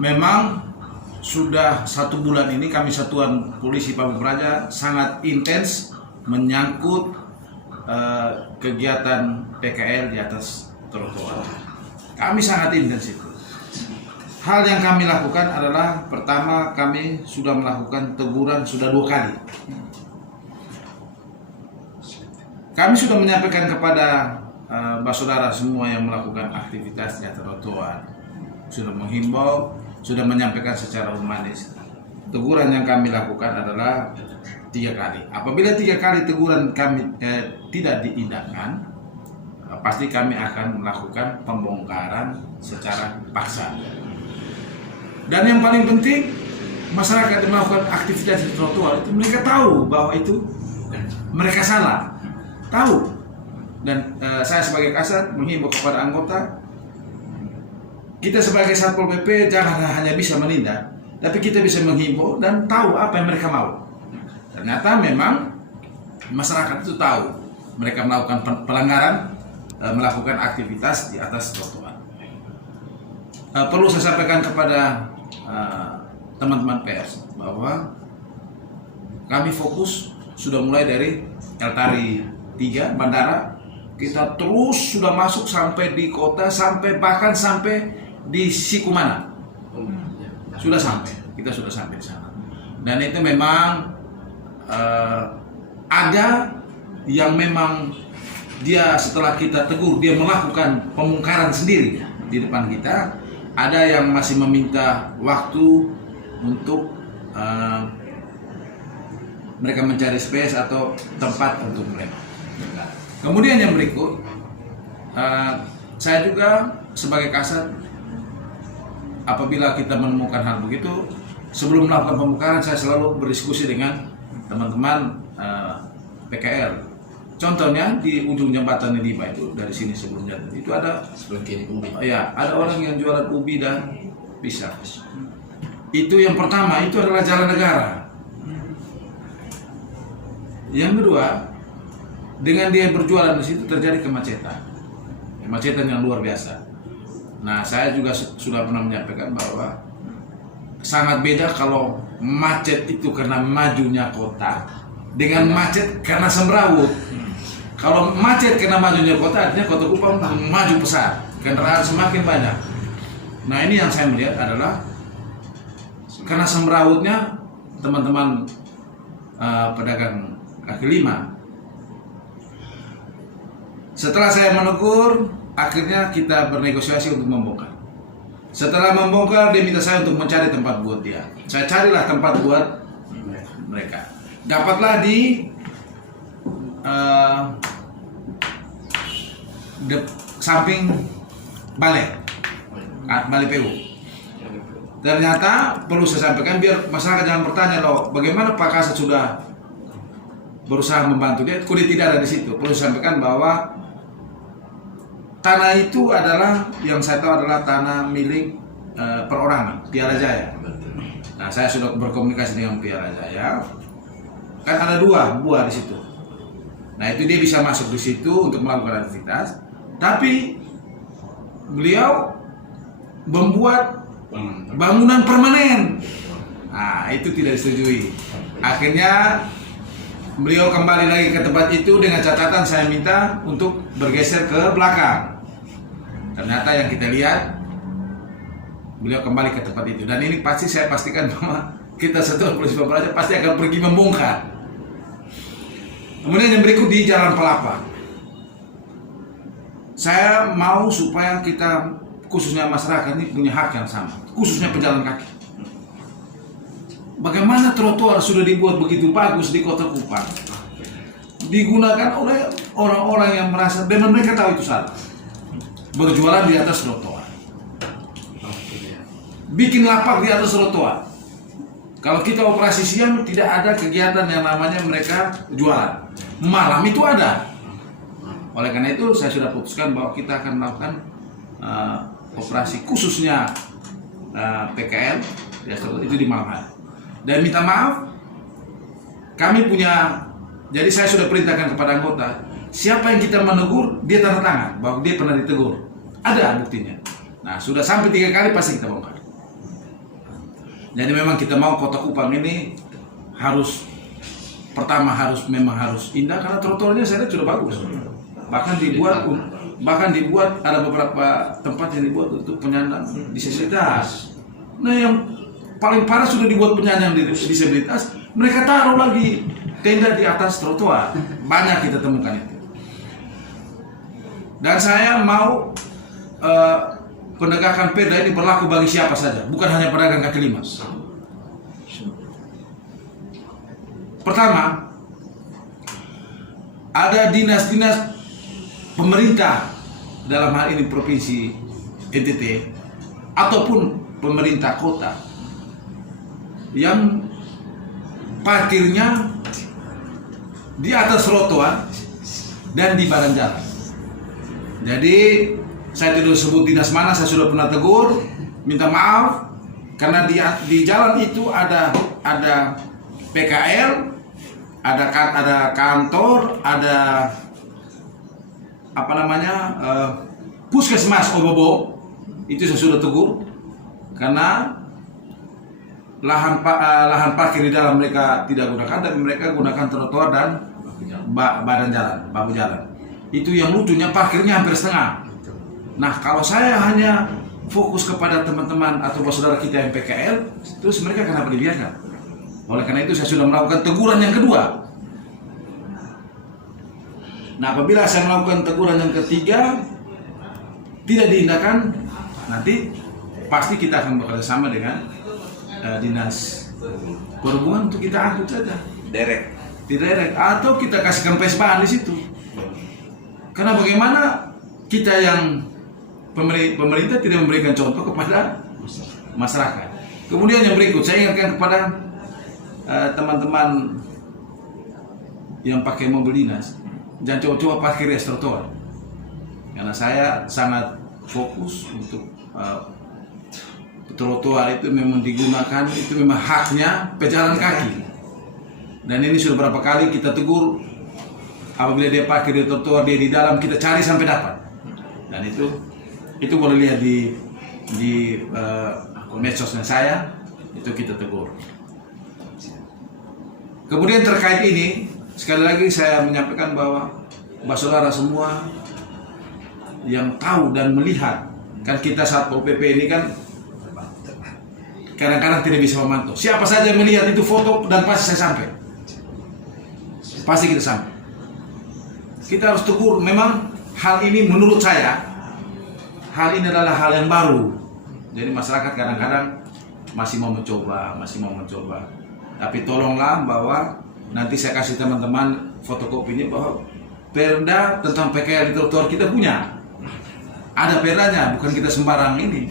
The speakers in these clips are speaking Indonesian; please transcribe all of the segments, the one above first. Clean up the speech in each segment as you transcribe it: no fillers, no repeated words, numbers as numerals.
Memang sudah 1 bulan ini kami Satuan Polisi Pamung Praja sangat intens menyangkut kegiatan PKL di atas trotoar. Kami sangat intens itu. Hal yang kami lakukan adalah pertama, kami sudah melakukan teguran sudah 2 kali. Kami sudah menyampaikan kepada saudara semua yang melakukan aktivitas di atas trotoar, sudah menghimbau, sudah menyampaikan secara humanis. Teguran yang kami lakukan adalah 3 kali. Apabila 3 kali teguran kami tidak diindahkan, pasti kami akan melakukan pembongkaran secara paksa. Dan yang paling penting, masyarakat yang melakukan aktivitas di trotoar itu mereka tahu bahwa itu mereka salah, tahu. Dan saya sebagai Kasat menghimbau kepada anggota, kita sebagai Satpol PP jangan hanya bisa menindak, tapi kita bisa menghimbau dan tahu apa yang mereka mau. Ternyata memang masyarakat itu tahu mereka melakukan pelanggaran, melakukan aktivitas di atas trotoar. Perlu saya sampaikan kepada teman-teman pers bahwa kami fokus sudah mulai dari Eltari 3 bandara, kita terus sudah masuk sampai di kota, bahkan sampai di Sikumana. Sudah sampai, kita sudah sampai di sana. Dan itu memang ada yang memang dia setelah kita tegur dia melakukan pembongkaran sendiri di depan kita. Ada yang masih meminta waktu untuk mereka mencari space atau tempat untuk mereka. Kemudian yang berikut, saya juga sebagai Kasat, apabila kita menemukan hal begitu, sebelum melakukan pembongkaran saya selalu berdiskusi dengan teman-teman PKL. Contohnya di ujung jembatan Nediba itu, dari sini sebelum jatuh itu ada ada orang yang jualan ubi dan pisang. Itu yang pertama, itu adalah jalan negara. Yang kedua, dengan dia berjualan di situ terjadi kemacetan yang luar biasa. Nah, saya juga sudah pernah menyampaikan bahwa sangat beda kalau macet itu karena majunya kota dengan macet karena semrawut. Kalau macet karena majunya kota, artinya Kota Kupang maju pesat, kendaraan semakin banyak. Nah, ini yang saya melihat adalah karena semrawutnya teman-teman pedagang kaki 5. Setelah saya menegur, akhirnya kita bernegosiasi untuk membongkar. Setelah membongkar, dia minta saya untuk mencari tempat buat dia. Saya carilah tempat buat mereka. Dapatlah di samping balai PU. Ternyata perlu saya sampaikan biar masyarakat jangan bertanya loh, bagaimana Pak Kasat sudah berusaha membantu dia, kok dia tidak ada di situ. Perlu saya sampaikan bahwa tanah itu adalah yang saya tahu adalah tanah milik perorangan Piala Jaya. Nah, saya sudah berkomunikasi dengan Piala Jaya. Kan ada 2 buah di situ. Nah, itu dia bisa masuk di situ untuk melakukan aktivitas, tapi beliau membuat bangunan permanen. Nah, itu tidak disetujui. Akhirnya beliau kembali lagi ke tempat itu dengan catatan saya minta untuk bergeser ke belakang. Ternyata yang kita lihat, beliau kembali ke tempat itu. Dan ini pasti saya pastikan bahwa kita Satuan Polisi Pamung Praja pasti akan pergi membongkar. Kemudian yang berikut di Jalan Pelapa. Saya mau supaya kita, khususnya masyarakat ini punya hak yang sama, khususnya pejalan kaki. Bagaimana trotoar sudah dibuat begitu bagus di Kota Kupang, digunakan oleh orang-orang yang merasa, dan mereka tahu itu salah, berjualan di atas trotoar, bikin lapak di atas trotoar. Kalau kita operasi siang tidak ada kegiatan yang namanya mereka jualan. Malam itu ada. Oleh karena itu saya sudah putuskan bahwa kita akan melakukan operasi khususnya PKL itu di malam hari. Dan minta maaf, kami punya, jadi saya sudah perintahkan kepada anggota, siapa yang kita menegur dia tanda tangan bahwa dia pernah ditegur. Ada buktinya. Nah, sudah sampai 3 kali pasti kita bongkar. Jadi memang kita mau Kota Kupang ini harus memang harus indah karena trotoarnya saya lihat sudah bagus. Bahkan dibuat ada beberapa tempat yang dibuat untuk penyandang disabilitas. Nah, yang paling parah sudah dibuat penyandang disabilitas, mereka taruh lagi tenda di atas trotoar. Banyak kita temukan itu. Dan saya mau penegakan perda ini berlaku bagi siapa saja, bukan hanya pedagang kaki lima. Pertama, ada dinas-dinas pemerintah, dalam hal ini provinsi NTT ataupun pemerintah kota yang parkirnya di atas trotoar dan di badan jalan. Jadi saya tidak sebut dinas mana, saya sudah pernah tegur, minta maaf karena di jalan itu ada PKL, ada kantor, ada puskesmas Obobo. Itu saya sudah tegur karena lahan parkir di dalam mereka tidak gunakan, tapi mereka gunakan trotoar dan badan jalan, bahu jalan. Itu yang lucunya, parkirnya hampir setengah. Nah, kalau saya hanya fokus kepada teman-teman atau saudara kita yang PKL, terus mereka kenapa dibiarkan? Oleh karena itu saya sudah melakukan teguran yang kedua. Nah, apabila saya melakukan teguran yang ketiga tidak diindahkan, nanti pasti kita akan bekerjasama dengan dinas perhubungan untuk kita angkut saja, direct, atau kita kasihkan PSPAN di situ. Karena bagaimana kita yang pemerintah tidak memberikan contoh kepada masyarakat. Kemudian yang berikut, saya ingatkan kepada teman-teman yang pakai mobil dinas, jangan coba-coba parkir di trotoar. Karena saya sangat fokus untuk trotoar itu memang digunakan, itu memang haknya pejalan kaki. Dan ini sudah berapa kali kita tegur, apabila dia parkir di trotoar, dia di dalam, kita cari sampai dapat. Dan itu boleh lihat di medsosnya saya, itu kita tegur. Kemudian terkait ini, sekali lagi saya menyampaikan bahwa saudara semua yang tahu dan melihat, kan kita Satpol PP ini kan kadang-kadang tidak bisa memantau. Siapa saja yang melihat itu foto dan pasti saya sampai. Pasti kita sampai. Kita harus tegur, memang hal ini menurut saya, hal ini adalah hal yang baru. Jadi masyarakat kadang-kadang masih mau mencoba. Tapi tolonglah bahwa nanti saya kasih teman-teman fotokopinya bahwa perda tentang PKL di trotoar kita punya. Ada perdanya, bukan kita sembarang ini.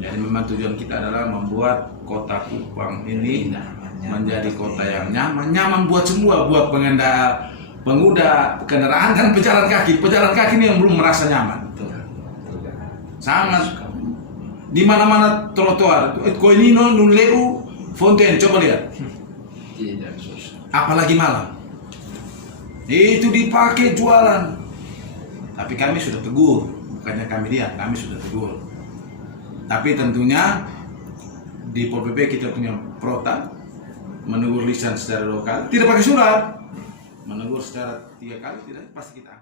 Jadi memang tujuan kita adalah membuat Kota Kupang ini menjadi kota yang nyaman buat semua, buat pengguna kendaraan dan pejalan kaki ini yang belum merasa nyaman. Sangat di mana-mana trotoar. Koinino, Nunleu, Fonten, coba lihat. Apalagi malam. Itu dipakai jualan. Tapi kami sudah tegur, bukannya kami lihat, kami sudah tegur. Tapi tentunya di Pol PP kita punya prota menegur lisan secara lokal, tidak pakai surat, menegur secara 3 kali, tidak pasti kita